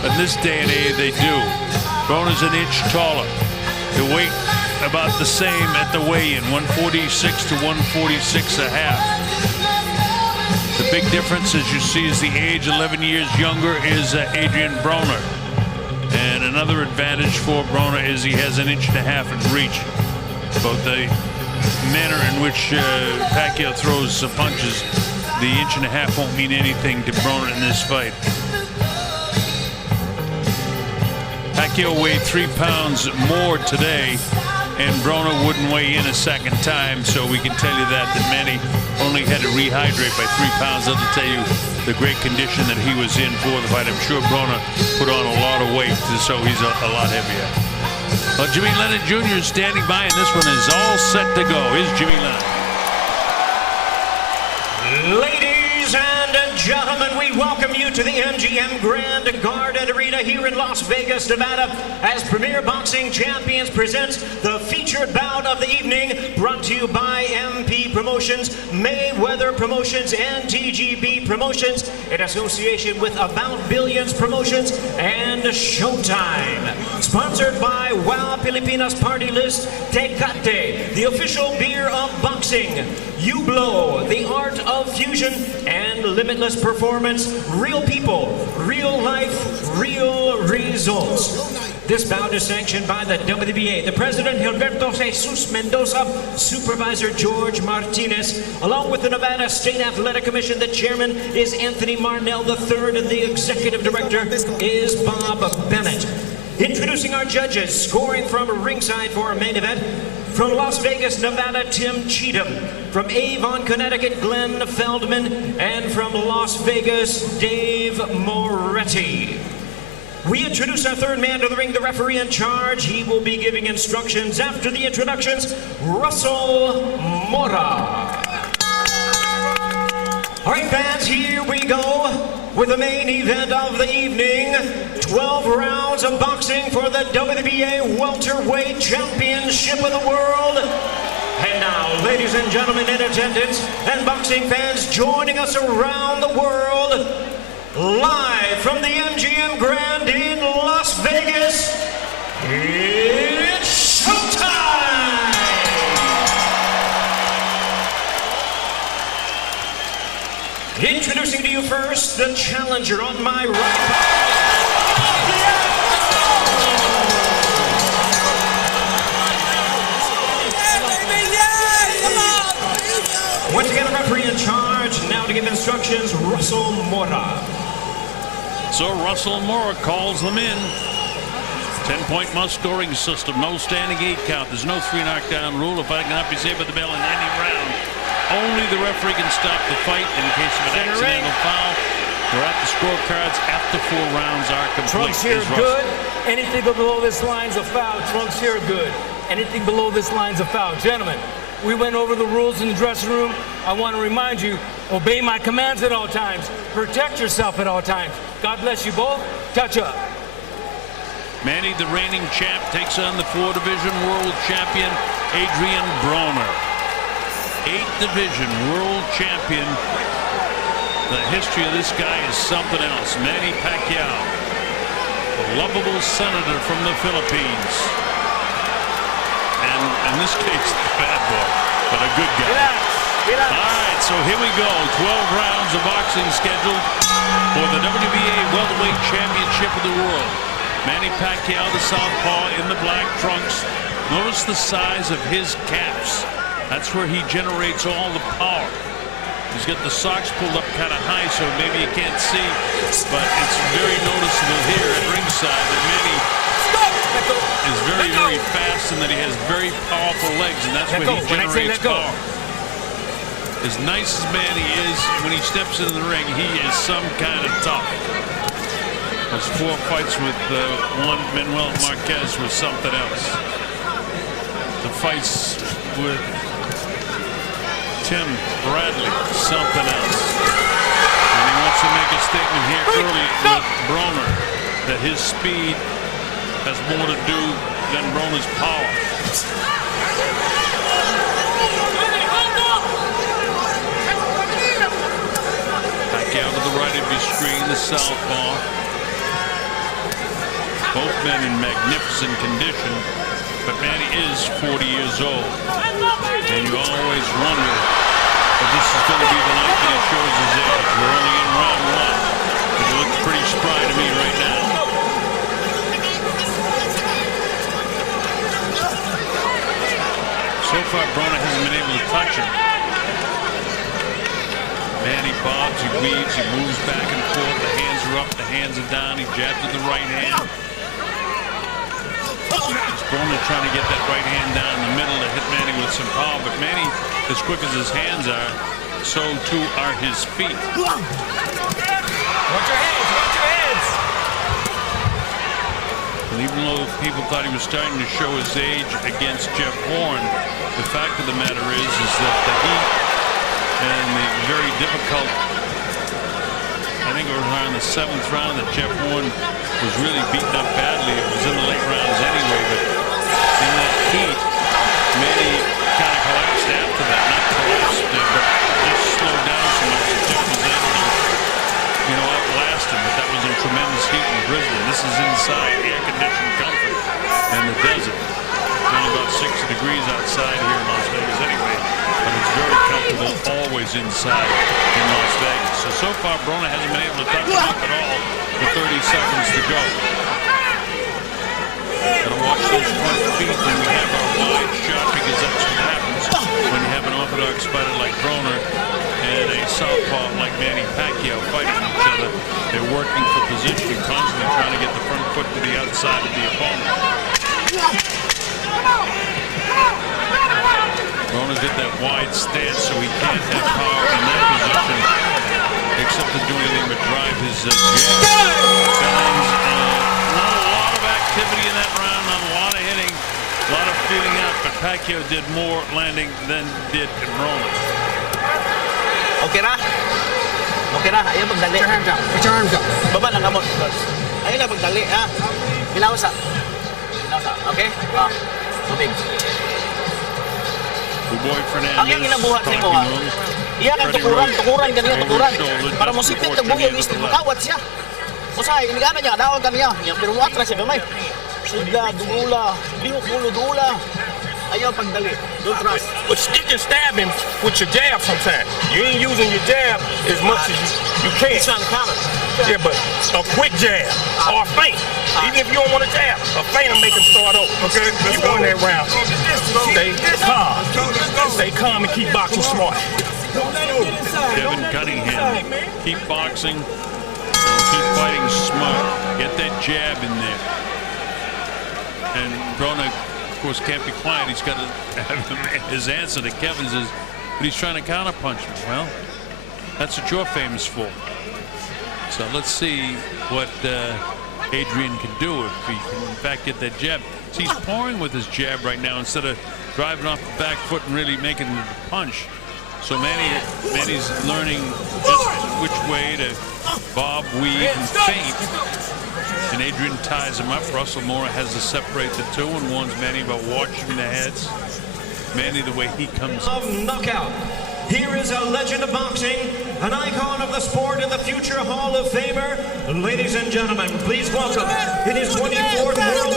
In this day and age, they do. Broner's an inch taller. The weight about the same at the weigh-in, 146 to 146 and a half. The big difference, as you see, is the age. 11 years younger is Adrian Broner. And another advantage for Broner is he has an inch and a half in reach. But the manner in which Pacquiao throws punches, the inch and a half won't mean anything to Broner in this fight. Pacquiao weighed 3 pounds more today, and Broner wouldn't weigh in a second time, so we can tell you that Manny only had to rehydrate by 3 pounds. That'll tell you the great condition that he was in for the fight. I'm sure Broner put on a lot of weight, so he's a lot heavier. Well, Jimmy Leonard Jr. is standing by, and this one is all set to go. Here's Jimmy Leonard. Ladies and gentlemen, we welcome you to the MGM Grand Garden Arena here in Las Vegas, Nevada, as Premier Boxing Champions presents the featured bout of the evening, brought to you by MP Promotions, Mayweather Promotions, and TGB Promotions, in association with About Billions Promotions and Showtime. Sponsored by Wow Pilipinas Party List, Tecate, the official beer of boxing, Ublo, the art of fusion, and Limitless Performance, real people, real life, real results. This bout is sanctioned by the WBA, the President Gilberto Jesus Mendoza, Supervisor George Martinez, along with the Nevada State Athletic Commission. The Chairman is Anthony Marnell III, and the Executive Director is Bob Bennett. Introducing our judges, scoring from ringside for our main event, from Las Vegas, Nevada, Tim Cheatham. From Avon, Connecticut, Glenn Feldman. And from Las Vegas, Dave Moretti. We introduce our third man to the ring, the referee in charge. He will be giving instructions after the introductions, Russell Mora. All right, fans, here we go with the main event of the evening. 12 rounds of boxing for the WBA Welterweight Championship of the World. And now, ladies and gentlemen in attendance and boxing fans joining us around the world, live from the MGM Grand in Las Vegas, it's showtime! Introducing to you first, the challenger on my right. Once again, a referee in charge, now to give instructions, Russell Mora. So Russell Mora calls them in. 10-point must-scoring system, no standing 8 count. There's no 3 knockdown rule. If I cannot be saved by the bell in any round, only the referee can stop the fight in case of an accidental foul. We're at the scorecards after 4 rounds are complete. Trunks here good. Anything below this line's a foul. Trunks here good. Anything below this line's a foul. Gentlemen, we went over the rules in the dressing room. I want to remind you, obey my commands at all times. Protect yourself at all times. God bless you both. Touch up. Manny, the reigning champ, takes on the 4-division world champion, Adrian Broner. 8th division world champion. The history of this guy is something else. Manny Pacquiao, the lovable senator from the Philippines. And in this case, the bad boy, but a good guy. All right, so here we go. 12 rounds of boxing scheduled for the WBA Welterweight Championship of the World. Manny Pacquiao, the southpaw, in the black trunks. Notice the size of his caps. That's where he generates all the power. He's got the socks pulled up kind of high, so maybe you can't see, but it's very noticeable here at ringside that Manny is very, very fast and that he has very powerful legs, and that's where he generates power. As nice as Manny is, when he steps into the ring, he is some kind of tough. Those 4 fights with Manuel Marquez was something else. The fights with Tim Bradley, something else. And he wants to make a statement here early with Broner that his speed has more to do than Broner's power. Pacquiao to the right of your screen, the southpaw. Both men in magnificent condition, but Manny is 40 years old. And you always wonder if this is going to be the night that he shows his age. We're only in round one, but he looks pretty spry to me right now. So far, Brona hasn't been able to touch him. Manny bobs, he weaves, he moves back and forth. The hands are up, the hands are down. He jabs with the right hand. Brona trying to get that right hand down in the middle to hit Manny with some power. But Manny, as quick as his hands are, so too are his feet. Watch your hands, watch your hands. And even though people thought he was starting to show his age against Jeff Horn, the fact of the matter is that the heat and the very difficult, I think it was around the 7th round that Jeff Horn was really beaten up badly. It was in the late rounds anyway, but in that heat, Manny kind of collapsed after that. Not collapsed, but just slowed down so much that Jeff was able to, outlast him. But that was in tremendous heat in Brisbane. This is inside air-conditioned comfort in the desert. It's only about 60 degrees outside here in Las Vegas anyway, but it's very comfortable always inside in Las Vegas. So far, Brona hasn't been able to touch him up at all with 30 seconds to go. Gotta watch those front feet when we have our wide shot, because that's what happens when you have an orthodox fighter like Brona and a southpaw like Manny Pacquiao fighting each other. They're working for position, constantly trying to get the front foot to the outside of the opponent. Brona's got that wide stance, so he can't have power in that position, except to do anything but drive his jab. Not a lot of activity in that round, not a lot of hitting, a lot of feeling out, but Pacquiao did more landing than did Brona. Okay na? Okay na? Ayaw magdali. Put your arms up. Baba lang kamot. Ayaw na magdali, ha? Pinausa. Okay? Tubig. Boy Fernandez. Ang yung ginabuhat ni mo, ha? Iyan ang tukuran kanina, tukuran. Para mo sipit ng buhay, gusto makawat siya. Usay, inigana niya, daon ka niya. Pero mo atras siya, gamay. Sudla, dugula, lihok ulo, dugula. Ayaw pagdali. Don't trust. But stick and stab him with your jab sometimes. You ain't using your jab as much as you can. It's uncommon. Yeah, but a quick jab or a feint. Even if you don't want to jab, a feint will make him start over. Okay, you go in that round. Stay calm. Stay calm and keep boxing smart. Kevin Cunningham, keep boxing, keep fighting smart. Get that jab in there. And Brona, of course, can't be quiet. He's got to have his answer to Kevin's is, but he's trying to counterpunch him. Well, that's what you're famous for. So let's see what Adrian can do if he can, in fact, get that jab. So he's pouring with his jab right now instead of driving off the back foot and really making the punch. So Manny's learning just which way to bob, weave, and feint. And Adrian ties him up. Russell Mora has to separate the two and warns Manny about watching the heads. Manny, the way he comes of knockout. Here is a legend of boxing, an icon of the sport and the future Hall of Famer. Ladies and gentlemen, please welcome in his 24th World